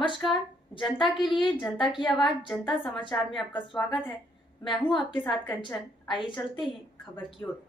नमस्कार। जनता के लिए जनता की आवाज जनता समाचार में आपका स्वागत है। मैं हूं आपके साथ कंचन। आइए चलते हैं खबर की ओर।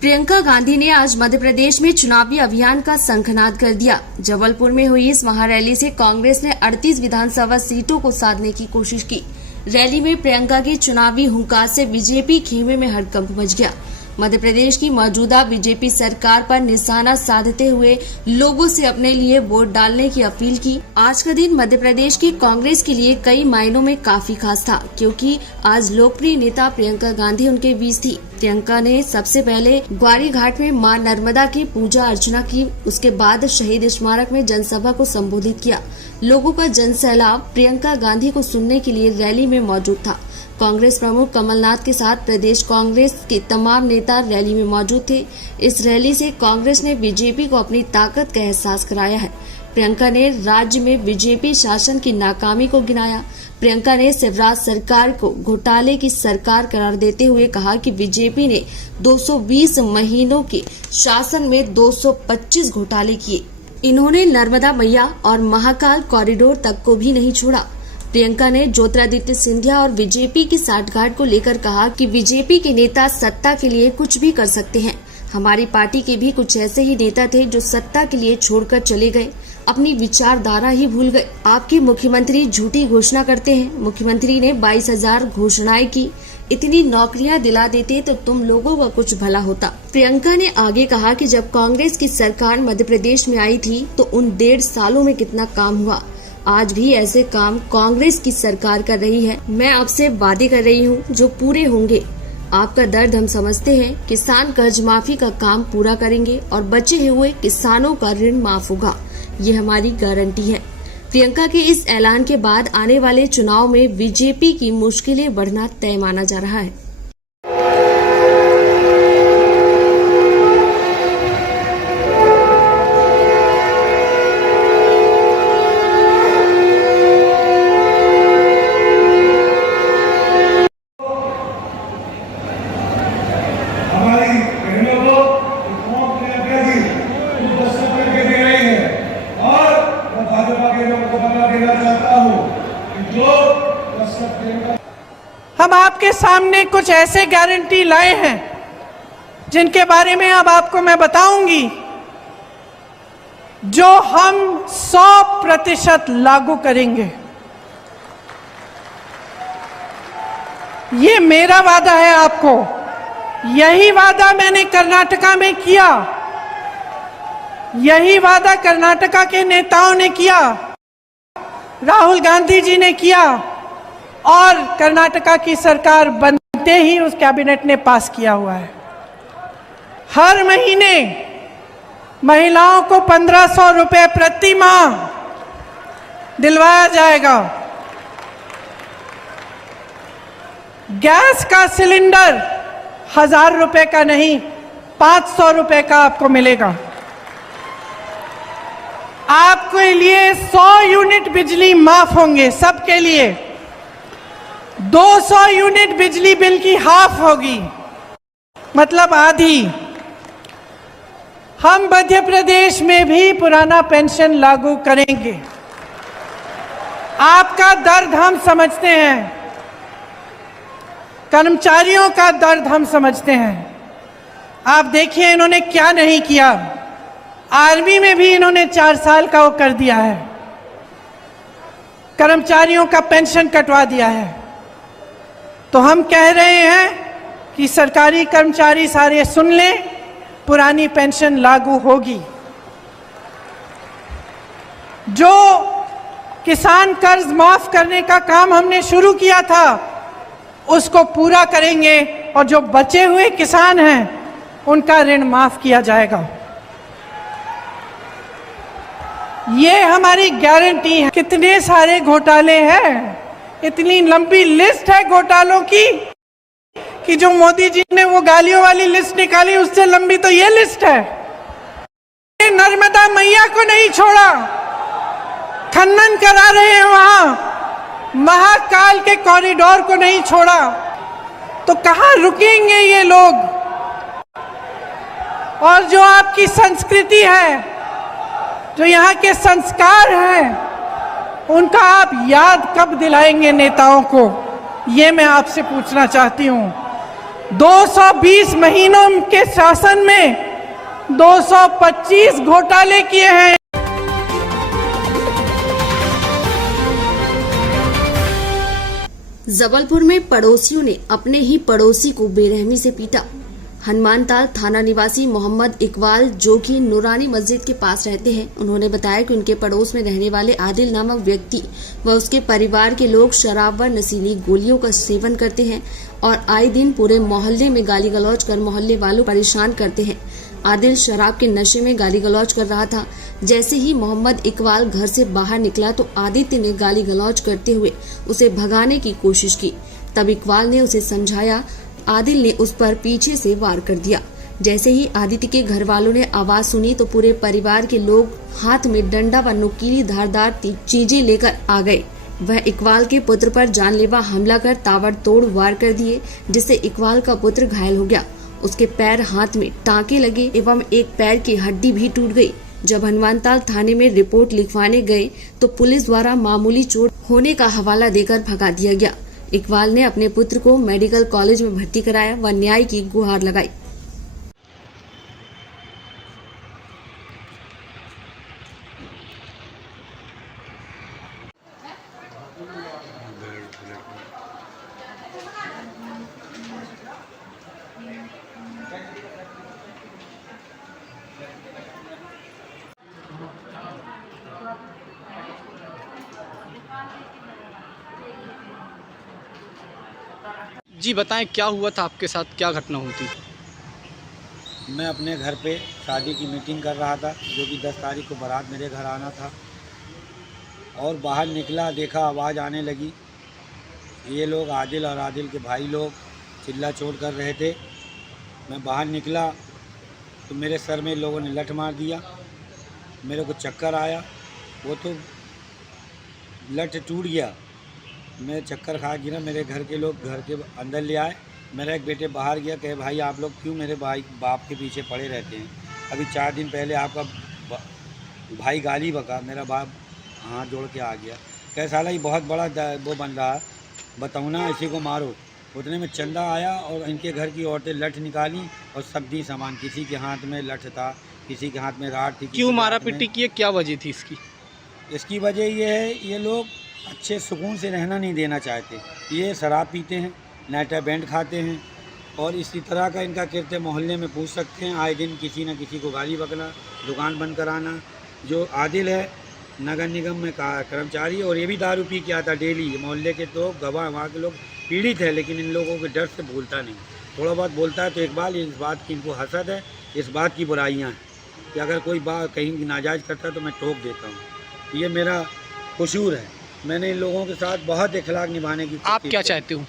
प्रियंका गांधी ने आज मध्य प्रदेश में चुनावी अभियान का शंखनाद कर दिया। जबलपुर में हुई इस महारैली से कांग्रेस ने 38 विधानसभा सीटों को साधने की कोशिश की। रैली में प्रियंका की चुनावी हुंकार से बीजेपी खेमे में हड़कंप मच गया। मध्य प्रदेश की मौजूदा बीजेपी सरकार पर निशाना साधते हुए लोगों से अपने लिए वोट डालने की अपील की। आज का दिन मध्य प्रदेश की कांग्रेस के लिए कई मायनों में काफी खास था, क्योंकि आज लोकप्रिय नेता प्रियंका गांधी उनके बीच थी। प्रियंका ने सबसे पहले ग्वारी घाट में मां नर्मदा की पूजा अर्चना की। उसके बाद शहीद स्मारक में जनसभा को संबोधित किया। लोगों का जनसैलाब प्रियंका गांधी को सुनने के लिए रैली में मौजूद था। कांग्रेस प्रमुख कमलनाथ के साथ प्रदेश कांग्रेस के तमाम नेता रैली में मौजूद थे। इस रैली से कांग्रेस ने बीजेपी को अपनी ताकत का एहसास कराया है। प्रियंका ने राज्य में बीजेपी शासन की नाकामी को गिनाया। प्रियंका ने शिवराज सरकार को घोटाले की सरकार करार देते हुए कहा कि बीजेपी ने 220 महीनों के शासन में 225 घोटाले किए। इन्होंने नर्मदा मैया और महाकाल कॉरिडोर तक को भी नहीं छोड़ा। प्रियंका ने ज्योतिरादित्य सिंधिया और बीजेपी की साठगांठ को लेकर कहा कि बीजेपी के नेता सत्ता के लिए कुछ भी कर सकते हैं। हमारी पार्टी के भी कुछ ऐसे ही नेता थे जो सत्ता के लिए छोड़कर चले गए, अपनी विचारधारा ही भूल गए। आपके मुख्यमंत्री झूठी घोषणा करते हैं। मुख्यमंत्री ने 22,000 घोषणाएं की। इतनी नौकरियां दिला देते तो तुम लोगों का कुछ भला होता। प्रियंका ने आगे कहा कि जब कांग्रेस की सरकार मध्य प्रदेश में आई थी तो उन 1.5 सालों में कितना काम हुआ। आज भी ऐसे काम कांग्रेस की सरकार कर रही है। मैं आपसे वादे कर रही हूँ जो पूरे होंगे। आपका दर्द हम समझते हैं। किसान कर्ज माफी का काम पूरा करेंगे और बचे हुए किसानों का ऋण माफ होगा, ये हमारी गारंटी है। प्रियंका के इस ऐलान के बाद आने वाले चुनाव में बीजेपी की मुश्किलें बढ़ना तय माना जा रहा है। हम आपके सामने कुछ ऐसे गारंटी लाए हैं जिनके बारे में अब आपको मैं बताऊंगी, जो हम 100% लागू करेंगे। ये मेरा वादा है आपको। यही वादा मैंने कर्नाटका में किया, यही वादा कर्नाटका के नेताओं ने किया, राहुल गांधी जी ने किया और कर्नाटका की सरकार बनते ही उस कैबिनेट ने पास किया हुआ है। हर महीने महिलाओं को 1,500 रुपए प्रति माह दिलवाया जाएगा। गैस का सिलेंडर 1,000 रुपए का नहीं, 500 रुपए का आपको मिलेगा। आपके लिए 100 यूनिट बिजली माफ होंगे, सबके लिए। 200 यूनिट बिजली बिल की हाफ होगी, मतलब आधी। हम मध्य प्रदेश में भी पुराना पेंशन लागू करेंगे। आपका दर्द हम समझते हैं, कर्मचारियों का दर्द हम समझते हैं। आप देखिए इन्होंने क्या नहीं किया। आर्मी में भी इन्होंने 4 साल का वो कर दिया है, कर्मचारियों का पेंशन कटवा दिया है। तो हम कह रहे हैं कि सरकारी कर्मचारी सारे सुन लें, पुरानी पेंशन लागू होगी। जो किसान कर्ज माफ करने का काम हमने शुरू किया था उसको पूरा करेंगे और जो बचे हुए किसान हैं उनका ऋण माफ किया जाएगा। ये हमारी गारंटी है। कितने सारे घोटाले हैं, इतनी लंबी लिस्ट है घोटालों की कि जो मोदी जी ने वो गालियों वाली लिस्ट निकाली उससे लंबी तो ये लिस्ट है। नर्मदा मैया को नहीं छोड़ा, खनन करा रहे हैं वहां। महाकाल के कॉरिडोर को नहीं छोड़ा, तो कहां रुकेंगे ये लोग। और जो आपकी संस्कृति है, जो यहाँ के संस्कार हैं, उनका आप याद कब दिलाएंगे नेताओं को, ये मैं आपसे पूछना चाहती हूँ। 220 महीनों के शासन में 225 घोटाले किए हैं। जबलपुर में पड़ोसियों ने अपने ही पड़ोसी को बेरहमी से पीटा। हनुमानताल थाना निवासी मोहम्मद इकबाल, जो कि नूरानी मस्जिद के पास रहते हैं, उन्होंने बताया कि उनके पड़ोस में रहने वाले आदिल नामक व्यक्ति व उसके परिवार के लोग शराब व नशीली गोलियों का सेवन करते हैं और आए दिन पूरे मोहल्ले में गाली गलौज कर मोहल्ले वालों को परेशान करते हैं। आदिल शराब के नशे में गाली गलौज कर रहा था। जैसे ही मोहम्मद इकबाल घर से बाहर निकला तो आदित्य ने गाली गलौज करते हुए उसे भगाने की कोशिश की। तब इकबाल ने उसे समझाया। आदिल ने उस पर पीछे से वार कर दिया। जैसे ही आदित्य के घर वालों ने आवाज सुनी तो पूरे परिवार के लोग हाथ में डंडा व नुकीली धारदार चीजें लेकर आ गए। वह इकबाल के पुत्र पर जानलेवा हमला कर ताबड़तोड़ वार कर दिए, जिससे इकबाल का पुत्र घायल हो गया। उसके पैर हाथ में टांके लगे एवं एक पैर की हड्डी भी टूट गई। जब हनुमानताल थाने में रिपोर्ट लिखवाने गए तो पुलिस द्वारा मामूली चोट होने का हवाला देकर भगा दिया गया। इकबाल ने अपने पुत्र को मेडिकल कॉलेज में भर्ती कराया व न्याय की गुहार लगाई। जी बताएं, क्या हुआ था आपके साथ, क्या घटना हुई थी? मैं अपने घर पे शादी की मीटिंग कर रहा था, जो कि 10 तारीख को बारात मेरे घर आना था, और बाहर निकला, देखा आवाज़ आने लगी। ये लोग आदिल और आदिल के भाई लोग चिल्ला चोट कर रहे थे। मैं बाहर निकला तो मेरे सर में लोगों ने लठ मार दिया। मेरे को चक्कर आया, वो तो लठ टूट गया, मैं चक्कर खा गिरा। मेरे घर के लोग घर के अंदर ले आए। मेरा एक बेटे बाहर गया, कहे भाई आप लोग क्यों मेरे बाप के पीछे पड़े रहते हैं? अभी 4 दिन पहले आपका भाई गाली बका, मेरा बाप हाथ जोड़ के आ गया। कहे साला ये बहुत बड़ा वो बन रहा है, बताऊँ ना इसी को मारो। उतने में चंदा आया और इनके घर की औरतें लठ निकाली और सब दी सामान। किसी के हाथ में लठ था, किसी के हाथ में राड थी। क्यों मारा पिट्टी की, क्या वजह थी इसकी? इसकी वजह ये है, ये लोग अच्छे सुकून से रहना नहीं देना चाहते। ये शराब पीते हैं, नाइटा बैंड खाते हैं और इसी तरह का इनका कृत्य मोहल्ले में पूछ सकते हैं। आए दिन किसी न किसी को गाली बकना, दुकान बंद कराना। जो आदिल है नगर निगम में कर्मचारी, और ये भी दारू पी के आता डेली। मोहल्ले के तो गवाह वहाँ के लोग पीड़ित है, लेकिन इन लोगों के डर से बोलता नहीं। थोड़ा बहुत बोलता है तो इकबाल इस बात की इनको हसद है, इस बात की बुराइयाँ हैं कि अगर कोई बात कहीं नाजायज़ करता है तो मैं टोक देता हूँ। ये मेरा कसूर है। मैंने इन लोगों के साथ बहुत इखलाक निभाने की। आप क्या चाहते हो?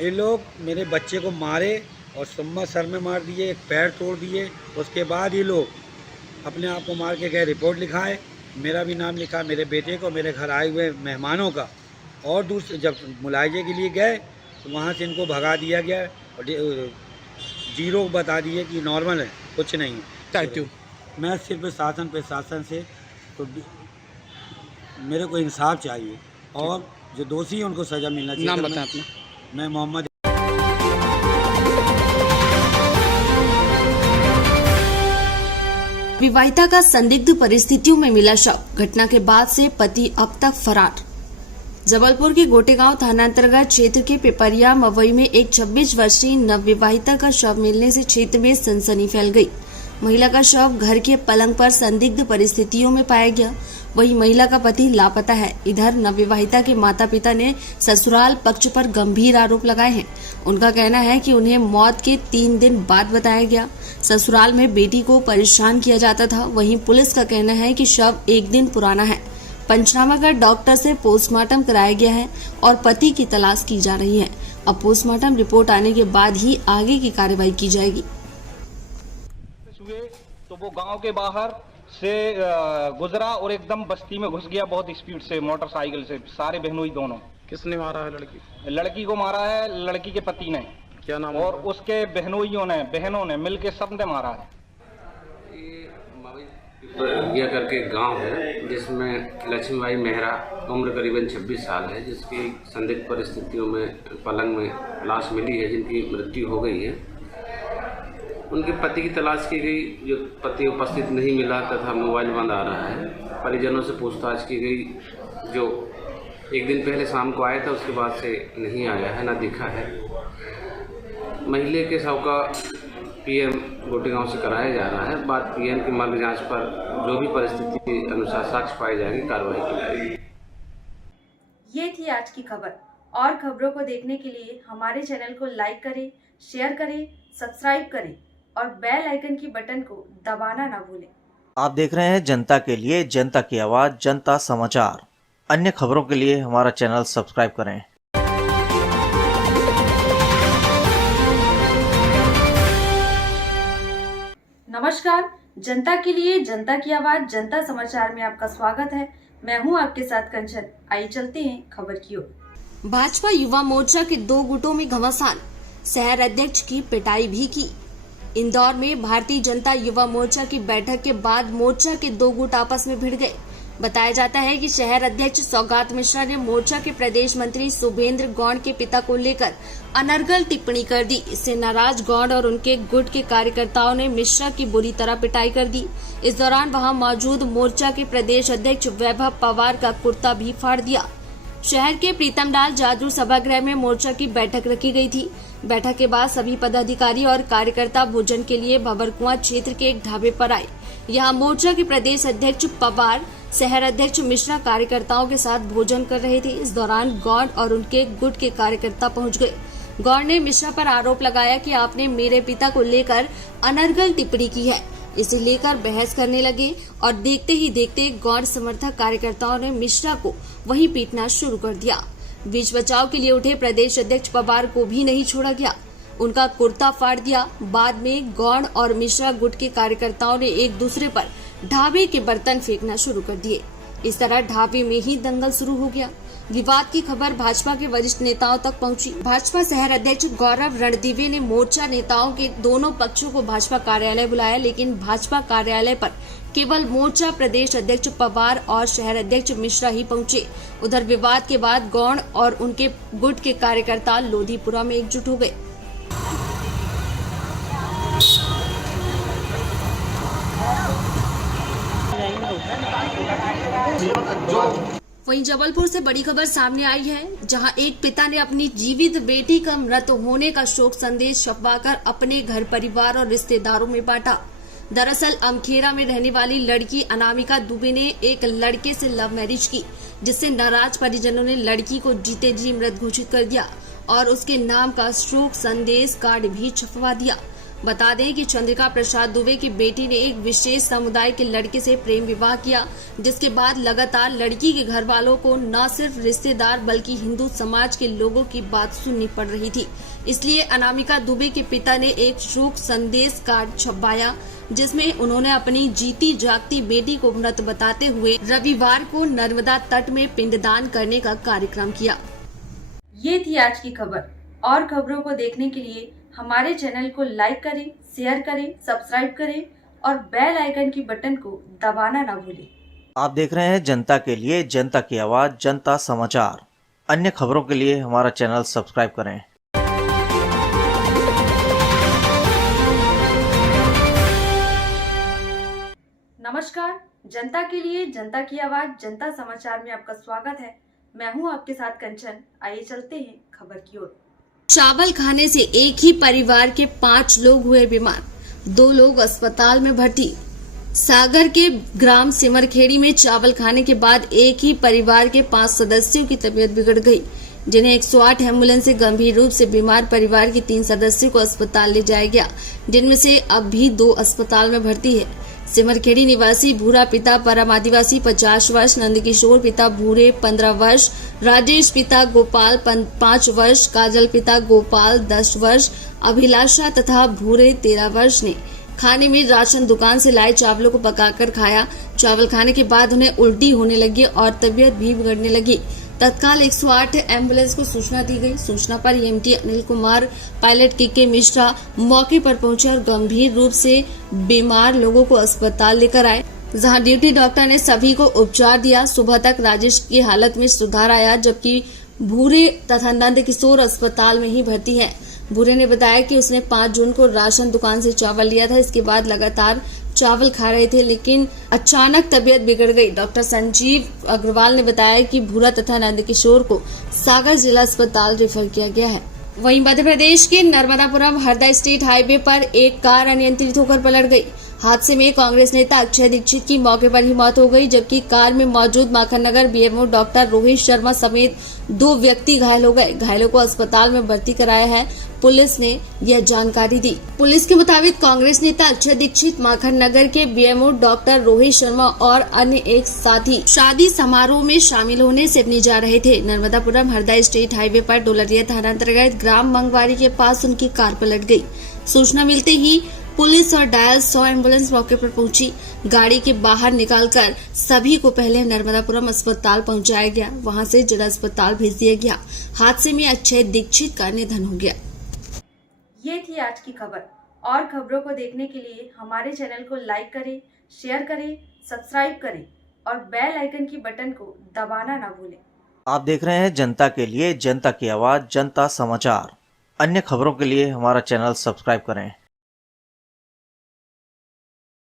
ये लोग मेरे बच्चे को मारे और सम्मा सर में मार दिए, एक पैर तोड़ दिए। उसके बाद ये लोग अपने आप को मार के गए, रिपोर्ट लिखाए, मेरा भी नाम लिखा, मेरे बेटे को, मेरे घर आए हुए मेहमानों का। और दूसरे जब मुलायजे के लिए गए तो वहाँ से इनको भगा दिया गया और जीरो बता दिए कि नॉर्मल है, कुछ नहीं चाहते हो? मैं सिर्फ शासन प्रशासन से तो मेरे को इंसाफ चाहिए और जो दोषी हैं उनको सज़ा मिलना चाहिए। नाम बताएं अपना। मैं मोहम्मद। विवाहिता का संदिग्ध परिस्थितियों में मिला शव, घटना के बाद से पति अब तक फरार। जबलपुर के गोटेगांव थानांतर्गत क्षेत्र के पिपरिया मवई में एक 26 वर्षीय नवविवाहिता का शव मिलने से क्षेत्र में सनसनी फैल गई। महिला का शव घर के पलंग पर संदिग्ध परिस्थितियों में पाया गया। वहीं महिला का पति लापता है। इधर नवविवाहिता के माता पिता ने ससुराल पक्ष पर गंभीर आरोप लगाए हैं। उनका कहना है कि उन्हें मौत के 3 दिन बाद बताया गया। ससुराल में बेटी को परेशान किया जाता था। वहीं पुलिस का कहना है कि शव 1 दिन पुराना है। पंचनामा कर डॉक्टर से पोस्टमार्टम कराया गया है और पति की तलाश की जा रही है। अब पोस्टमार्टम रिपोर्ट आने के बाद ही आगे की कार्रवाई की जाएगी। तो वो गांव के बाहर से गुजरा और एकदम बस्ती में घुस गया बहुत स्पीड से, मोटरसाइकिल से। सारे बहनोई दोनों। किसने मारा है लड़की? लड़की को मारा है लड़की के पति ने। क्या नाम? और उसके बहनों ने मिलके सब ने मारा है। यह करके एक गांव है जिसमें लक्ष्मीबाई मेहरा उम्र करीबन 26 साल है, जिसकी संदिग्ध परिस्थितियों में पलंग में लाश मिली है, जिनकी मृत्यु हो गई है। उनके पति की तलाश की गई, जो पति उपस्थित नहीं मिला तथा मोबाइल बंद आ रहा है। परिजनों से पूछताछ की गई, जो एक दिन पहले शाम को आया था उसके बाद से नहीं आया है, ना दिखा है। महिला के शव का पीएम गोटेगांव से कराया जा रहा है। बाद पीएम की मर्ग जांच पर जो भी परिस्थिति के अनुसार साक्ष्य पाए जाएंगे, कार्रवाई की जाएगी। ये थी आज की खबर। और खबरों को देखने के लिए हमारे चैनल को लाइक करें, शेयर करें, सब्सक्राइब करें और बेल आइकन की बटन को दबाना ना भूलें। आप देख रहे हैं जनता के लिए, जनता की आवाज, जनता समाचार। अन्य खबरों के लिए हमारा चैनल सब्सक्राइब करें। नमस्कार, जनता के लिए, जनता की आवाज, जनता समाचार में आपका स्वागत है। मैं हूं आपके साथ कंचन। आइए चलते हैं खबर की ओर। भाजपा युवा मोर्चा के 2 गुटों में घमासान, शहर अध्यक्ष की पिटाई भी की। इंदौर में भारतीय जनता युवा मोर्चा की बैठक के बाद मोर्चा के 2 गुट आपस में भिड़ गए। बताया जाता है कि शहर अध्यक्ष सौगात मिश्रा ने मोर्चा के प्रदेश मंत्री शुभेंद्र गौड़ के पिता को लेकर अनर्गल टिप्पणी कर दी। इससे नाराज गौड़ और उनके गुट के कार्यकर्ताओं ने मिश्रा की बुरी तरह पिटाई कर दी। इस दौरान वहां मौजूद मोर्चा के प्रदेश अध्यक्ष वैभव पवार का कुर्ता भी फाड़ दिया। शहर के प्रीतमलाल जादू सभागृह में मोर्चा की बैठक रखी गई थी। बैठक के बाद सभी पदाधिकारी और कार्यकर्ता भोजन के लिए भंवरकुआं क्षेत्र के एक ढाबे पर आए। यहाँ मोर्चा के प्रदेश अध्यक्ष पवार, शहर अध्यक्ष मिश्रा कार्यकर्ताओं के साथ भोजन कर रहे थे। इस दौरान गौड़ और उनके गुट के कार्यकर्ता पहुंच गए। गौड़ ने मिश्रा पर आरोप लगाया कि आपने मेरे पिता को लेकर अनर्गल टिप्पणी की है। इसे लेकर बहस करने लगे और देखते ही देखते गौड़ समर्थक कार्यकर्ताओं ने मिश्रा को वहीं पीटना शुरू कर दिया। बीच बचाव के लिए उठे प्रदेश अध्यक्ष पवार को भी नहीं छोड़ा गया, उनका कुर्ता फाड़ दिया। बाद में गौड़ और मिश्रा गुट के कार्यकर्ताओं ने एक दूसरे पर ढाबे के बर्तन फेंकना शुरू कर दिए। इस तरह ढाबे में ही दंगल शुरू हो गया। विवाद की खबर भाजपा के वरिष्ठ नेताओं तक पहुंची। भाजपा शहर अध्यक्ष गौरव रणदीवे ने मोर्चा नेताओं के दोनों पक्षों को भाजपा कार्यालय बुलाया, लेकिन भाजपा कार्यालय पर केवल मोर्चा प्रदेश अध्यक्ष पवार और शहर अध्यक्ष मिश्रा ही पहुंचे। उधर विवाद के बाद गौड़ और उनके गुट के कार्यकर्ता लोधीपुरा में एकजुट हो गए। वहीं जबलपुर से बड़ी खबर सामने आई है, जहां एक पिता ने अपनी जीवित बेटी का मृत होने का शोक संदेश छपवाकर अपने घर परिवार और रिश्तेदारों में बांटा। दरअसल अमखेरा में रहने वाली लड़की अनामिका दुबे ने एक लड़के से लव मैरिज की, जिससे नाराज परिजनों ने लड़की को जीते जी मृत घोषित कर दिया और उसके नाम का शोक संदेश कार्ड भी छपवा दिया। बता दें कि चंद्रिका प्रसाद दुबे की बेटी ने एक विशेष समुदाय के लड़के से प्रेम विवाह किया, जिसके बाद लगातार लड़की के घर वालों को न सिर्फ रिश्तेदार बल्कि हिंदू समाज के लोगों की बात सुननी पड़ रही थी। इसलिए अनामिका दुबे के पिता ने एक शोक संदेश कार्ड छपवाया, जिसमें उन्होंने अपनी जीती जागती बेटी को मृत बताते हुए रविवार को नर्मदा तट में पिंडदान करने का कार्यक्रम किया। ये थी आज की खबर। और खबरों को देखने के लिए हमारे चैनल को लाइक करें, शेयर करें, सब्सक्राइब करें और बेल आइकन की बटन को दबाना ना भूलें। आप देख रहे हैं जनता के लिए, जनता की आवाज, जनता समाचार। अन्य खबरों के लिए हमारा चैनल सब्सक्राइब करें। नमस्कार, जनता के लिए, जनता की आवाज, जनता समाचार में आपका स्वागत है। मैं हूं आपके साथ कंचन। आइए चलते हैं खबर की ओर। चावल खाने से एक ही परिवार के 5 लोग हुए बीमार, 2 लोग अस्पताल में भर्ती। सागर के ग्राम सिमरखेड़ी में चावल खाने के बाद एक ही परिवार के 5 सदस्यों की तबीयत बिगड़ गई, जिन्हें 108 एम्बुलेंस से गंभीर रूप से बीमार परिवार के 3 सदस्यों को अस्पताल ले जाया गया, जिनमें से अब भी 2 अस्पताल में भर्ती है। सिमरखेड़ी निवासी भूरा पिता परम आदिवासी 50 वर्ष, नंदकिशोर पिता भूरे 15 वर्ष, राजेश पिता गोपाल 5 वर्ष, काजल पिता गोपाल 10 वर्ष, अभिलाषा तथा भूरे 13 वर्ष ने खाने में राशन दुकान से लाए चावलों को पकाकर खाया। चावल खाने के बाद उन्हें उल्टी होने लगी और तबीयत भी बिगड़ने लगी। तत्काल 108 एम्बुलेंस को सूचना दी गई। सूचना पर एमटी अनिल कुमार, पायलट के मिश्रा मौके पर पहुंचे और गंभीर रूप से बीमार लोगों को अस्पताल लेकर आए। जहां ड्यूटी डॉक्टर ने सभी को उपचार दिया। सुबह तक राजेश की हालत में सुधार आया, जबकि भूरे तथा नंद किशोर अस्पताल में ही भर्ती हैं। भूरे ने बताया कि उसने 5 जून को राशन दुकान से चावल लिया था। इसके बाद लगातार चावल खा रहे थे, लेकिन अचानक तबीयत बिगड़ गई। डॉक्टर संजीव अग्रवाल ने बताया कि भूरा तथा नंद किशोर को सागर जिला अस्पताल रेफर किया गया है। वहीं मध्य प्रदेश के नर्मदापुरम हरदा स्टेट हाईवे पर एक कार अनियंत्रित होकर पलट गई। हादसे में कांग्रेस नेता अक्षय दीक्षित की मौके पर ही मौत हो गई, जबकि कार में मौजूद माखन नगर बीएमओ डॉक्टर रोहित शर्मा समेत 2 व्यक्ति घायल हो गए। घायलों को अस्पताल में भर्ती कराया है। पुलिस ने यह जानकारी दी। पुलिस के मुताबिक कांग्रेस नेता अक्षय दीक्षित माखन नगर के बीएमओ डॉक्टर रोहित शर्मा और अन्य एक साथी शादी समारोह में शामिल होने सिडनी जा रहे थे। नर्मदापुरम हरदा स्टेट हाईवे पर डोलरिया थाना अंतर्गत ग्राम मंगवारी के पास उनकी कार पलट गई। सूचना मिलते ही पुलिस और डायल 100 एम्बुलेंस मौके पर पहुंची। गाड़ी के बाहर निकालकर सभी को पहले नर्मदापुरम अस्पताल पहुंचाया गया, वहां से जिला अस्पताल भेज दिया गया। हादसे में अक्षय दीक्षित का निधन हो गया। ये थी आज की खबर। और खबरों को देखने के लिए हमारे चैनल को लाइक करें, शेयर करें, सब्सक्राइब करें और बेल आइकन की बटन को दबाना ना भूलें। आप देख रहे हैं जनता के लिए जनता की आवाज़ जनता समाचार। अन्य खबरों के लिए हमारा चैनल सब्सक्राइब करें।